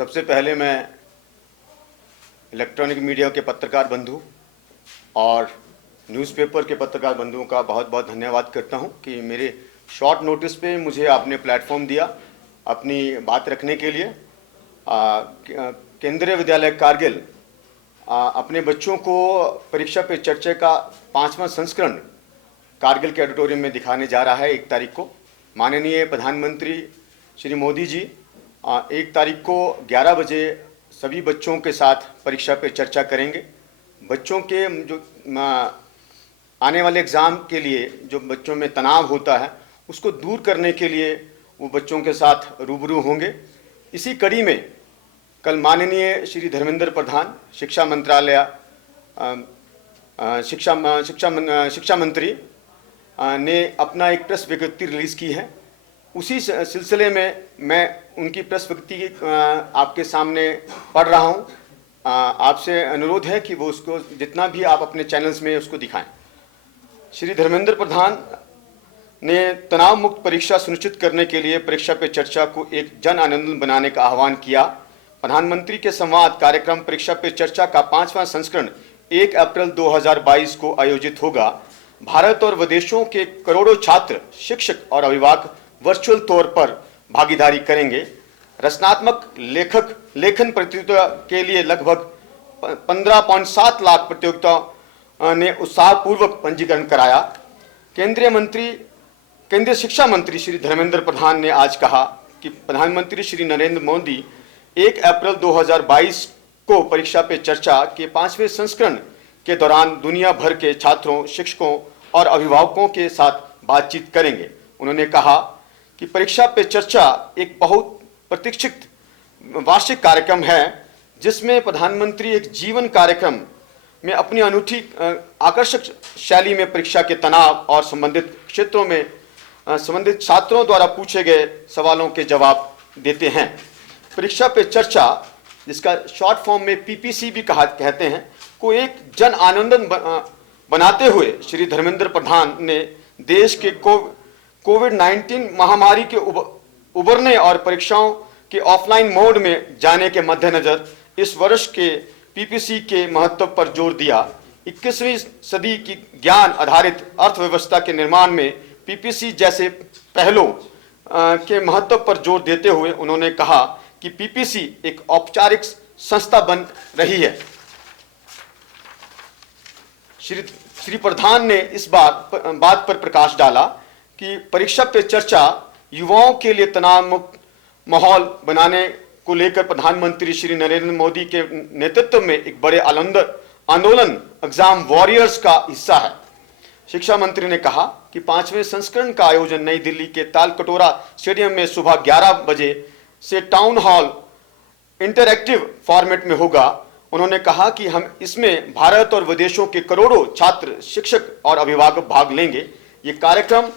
सबसे पहले मैं इलेक्ट्रॉनिक मीडिया के पत्रकार बंधु और न्यूज़पेपर के पत्रकार बंधुओं का बहुत बहुत धन्यवाद करता हूं कि मेरे शॉर्ट नोटिस पे मुझे आपने प्लेटफॉर्म दिया अपनी बात रखने के लिए। केंद्रीय विद्यालय कारगिल अपने बच्चों को परीक्षा पे चर्चा का 5वां संस्करण कारगिल के ऑडिटोरियम में दिखाने जा रहा है 1 तारीख को। माननीय प्रधानमंत्री श्री मोदी जी 1 तारीख को 11 बजे सभी बच्चों के साथ परीक्षा पे चर्चा करेंगे। बच्चों के जो आने वाले एग्ज़ाम के लिए जो बच्चों में तनाव होता है उसको दूर करने के लिए वो बच्चों के साथ रूबरू होंगे। इसी कड़ी में कल माननीय श्री धर्मेंद्र प्रधान शिक्षा मंत्रालय शिक्षा मंत्री ने अपना एक प्रेस विज्ञप्ति रिलीज़ की है। उसी सिलसिले में मैं उनकी प्रेस विज्ञप्ति आपके सामने पढ़ रहा हूँ। आपसे अनुरोध है कि वो उसको जितना भी आप अपने चैनल्स में उसको दिखाएं। श्री धर्मेंद्र प्रधान ने तनाव मुक्त परीक्षा सुनिश्चित करने के लिए परीक्षा पे चर्चा को एक जन आंदोलन बनाने का आह्वान किया। प्रधानमंत्री के संवाद कार्यक्रम परीक्षा पे चर्चा का 5वां संस्करण 1 अप्रैल 2022 को आयोजित होगा। भारत और विदेशों के करोड़ों छात्र, शिक्षक और अभिभावक वर्चुअल तौर पर भागीदारी करेंगे। रचनात्मक लेखन प्रतियोगिता के लिए लगभग 15.7 लाख प्रतियोगिताओं ने उत्साहपूर्वक पंजीकरण कराया। केंद्रीय शिक्षा मंत्री श्री धर्मेंद्र प्रधान ने आज कहा कि प्रधानमंत्री श्री नरेंद्र मोदी 1 अप्रैल 2022 को परीक्षा पे चर्चा के 5वें संस्करण के दौरान दुनिया भर के छात्रों, शिक्षकों और अभिभावकों के साथ बातचीत करेंगे। उन्होंने कहा कि परीक्षा पे चर्चा एक बहुत प्रतीक्षित वार्षिक कार्यक्रम है जिसमें प्रधानमंत्री एक जीवन कार्यक्रम में अपनी अनूठी आकर्षक शैली में परीक्षा के तनाव और संबंधित क्षेत्रों में संबंधित छात्रों द्वारा पूछे गए सवालों के जवाब देते हैं। परीक्षा पे चर्चा, जिसका शॉर्ट फॉर्म में पीपीसी भी कहते हैं, को एक जन आनंदन बनाते हुए श्री धर्मेंद्र प्रधान ने देश के कोविड-19 महामारी के उबरने और परीक्षाओं के ऑफलाइन मोड में जाने के मद्देनजर इस वर्ष के पीपीसी के महत्व पर जोर दिया। 21वीं सदी की ज्ञान आधारित अर्थव्यवस्था के निर्माण में पीपीसी जैसे पहलों के महत्व पर जोर देते हुए उन्होंने कहा कि पीपीसी एक औपचारिक संस्था बन रही है। श्री प्रधान ने इस बात पर प्रकाश डाला कि परीक्षा पे चर्चा युवाओं के लिए तनाव मुक्त माहौल बनाने को लेकर प्रधानमंत्री श्री नरेंद्र मोदी के नेतृत्व में एक बड़े आंदोलन एग्जाम वॉरियर्स का हिस्सा है। शिक्षा मंत्री ने कहा कि 5वें संस्करण का आयोजन नई दिल्ली के तालकटोरा स्टेडियम में सुबह 11 बजे से टाउन हॉल इंटरैक्टिव फॉर्मेट में होगा। उन्होंने कहा कि हम इसमें भारत और विदेशों के करोड़ों छात्र, शिक्षक और अभिभावक भाग लेंगे। ये कार्यक्रम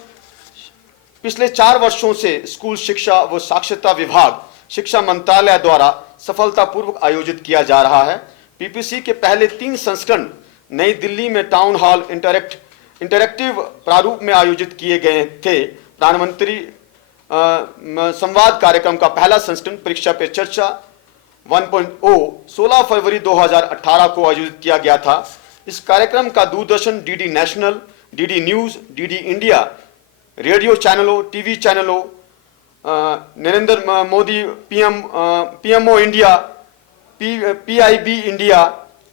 पिछले 4 वर्षों से स्कूल शिक्षा व साक्षरता विभाग, शिक्षा मंत्रालय द्वारा सफलतापूर्वक आयोजित किया जा रहा है। पीपीसी के पहले 3 संस्करण नई दिल्ली में टाउन हॉल इंटरैक्टिव प्रारूप में आयोजित किए गए थे। प्रधानमंत्री संवाद कार्यक्रम का पहला संस्करण परीक्षा पे चर्चा 1.0 16 फरवरी 2018 को आयोजित किया गया था। इस कार्यक्रम का Doordarshan, DD national, DD news, DD India, radio चैनलों, टीवी चैनलों, Narendra Modi PMO India, PIB India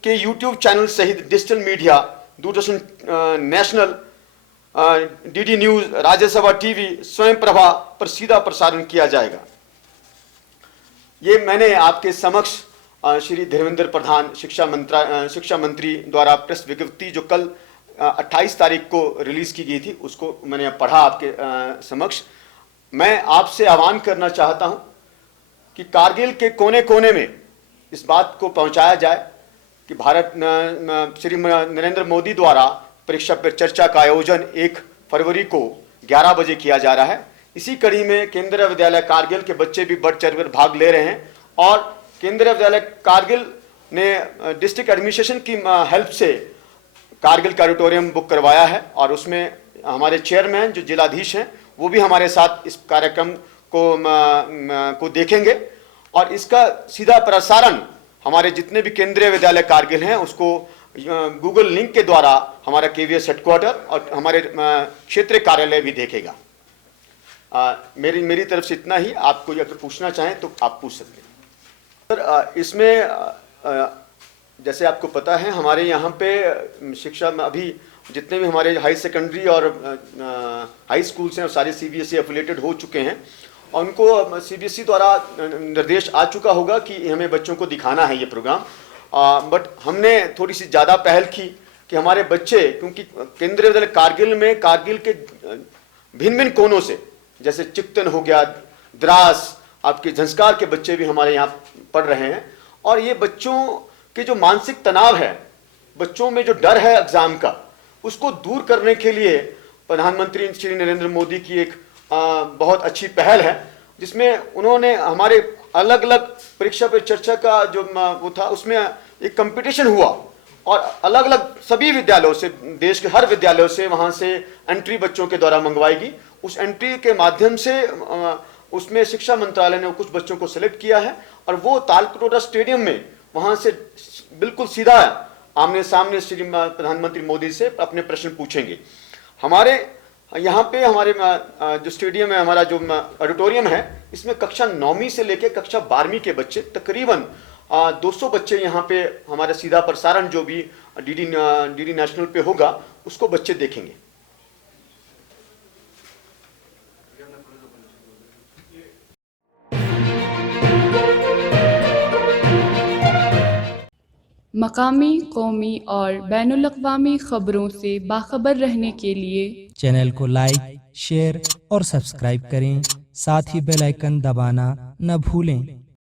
के यूट्यूब चैनल सहित digital media, Doordarshan national, DD news, Rajya Sabha TV, स्वयं प्रभा पर सीधा प्रसारण किया जाएगा। ये मैंने आपके समक्ष श्री धर्मेंद्र प्रधान शिक्षा मंत्री द्वारा प्रेस विज्ञप्ति जो कल 28 तारीख को रिलीज़ की गई थी उसको मैंने पढ़ा आपके समक्ष। मैं आपसे आह्वान करना चाहता हूं कि कारगिल के कोने कोने में इस बात को पहुंचाया जाए कि भारत श्री नरेंद्र मोदी द्वारा परीक्षा पर चर्चा का आयोजन 1 फरवरी को 11 बजे किया जा रहा है। इसी कड़ी में केंद्रीय विद्यालय कारगिल के बच्चे भी बढ़ चढ़ कर भाग ले रहे हैं और केंद्रीय विद्यालय कारगिल ने डिस्ट्रिक्ट एडमिनिस्ट्रेशन की हेल्प से कारगिल का ऑडिटोरियम बुक करवाया है और उसमें हमारे चेयरमैन जो जिलाधीश हैं वो भी हमारे साथ इस कार्यक्रम को देखेंगे और इसका सीधा प्रसारण हमारे जितने भी केंद्रीय विद्यालय कारगिल हैं उसको गूगल लिंक के द्वारा हमारा केवीएस हेडक्वार्टर और हमारे क्षेत्रीय कार्यालय भी देखेगा। मेरी तरफ से इतना ही। आप कोई अगर पूछना चाहें तो आप पूछ सकते हैं। सर इसमें जैसे आपको पता है हमारे यहाँ पे शिक्षा में अभी जितने भी हमारे हाई सेकेंडरी और हाई स्कूल्स हैं सारे सीबीएसई एफिलिएटेड हो चुके हैं और उनको सीबीएसई द्वारा निर्देश आ चुका होगा कि हमें बच्चों को दिखाना है ये प्रोग्राम। बट हमने थोड़ी सी ज़्यादा पहल की कि हमारे बच्चे, क्योंकि केंद्रीय विद्यालय कारगिल में कारगिल के भिन्न भिन्न कोनों से, जैसे चिक्तन हो गया, द्रास, आपके झंस्कार के बच्चे भी हमारे यहाँ पढ़ रहे हैं और ये बच्चों के जो मानसिक तनाव है, बच्चों में जो डर है एग्जाम का, उसको दूर करने के लिए प्रधानमंत्री श्री नरेंद्र मोदी की एक बहुत अच्छी पहल है जिसमें उन्होंने हमारे अलग अलग परीक्षा पे चर्चा का जो वो था उसमें एक कंपटीशन हुआ और अलग अलग सभी विद्यालयों से, देश के हर विद्यालयों से वहाँ से एंट्री बच्चों के द्वारा मंगवाएगी। उस एंट्री के माध्यम से उसमें शिक्षा मंत्रालय ने कुछ बच्चों को सिलेक्ट किया है और वो तालकटोरा स्टेडियम में वहाँ से बिल्कुल सीधा आमने सामने श्री प्रधानमंत्री मोदी से अपने प्रश्न पूछेंगे। हमारे यहाँ पे हमारे जो स्टेडियम है, हमारा जो ऑडिटोरियम है, इसमें कक्षा 9वीं से लेकर कक्षा 12वीं के बच्चे तकरीबन 200 बच्चे यहाँ पे हमारा सीधा प्रसारण जो भी डीडी नेशनल पे होगा उसको बच्चे देखेंगे। मकामी, कौमी और बैनुल-अक़वामी खबरों से बाखबर रहने के लिए चैनल को लाइक, शेयर और सब्सक्राइब करें। साथ ही बेल आइकन दबाना न भूलें।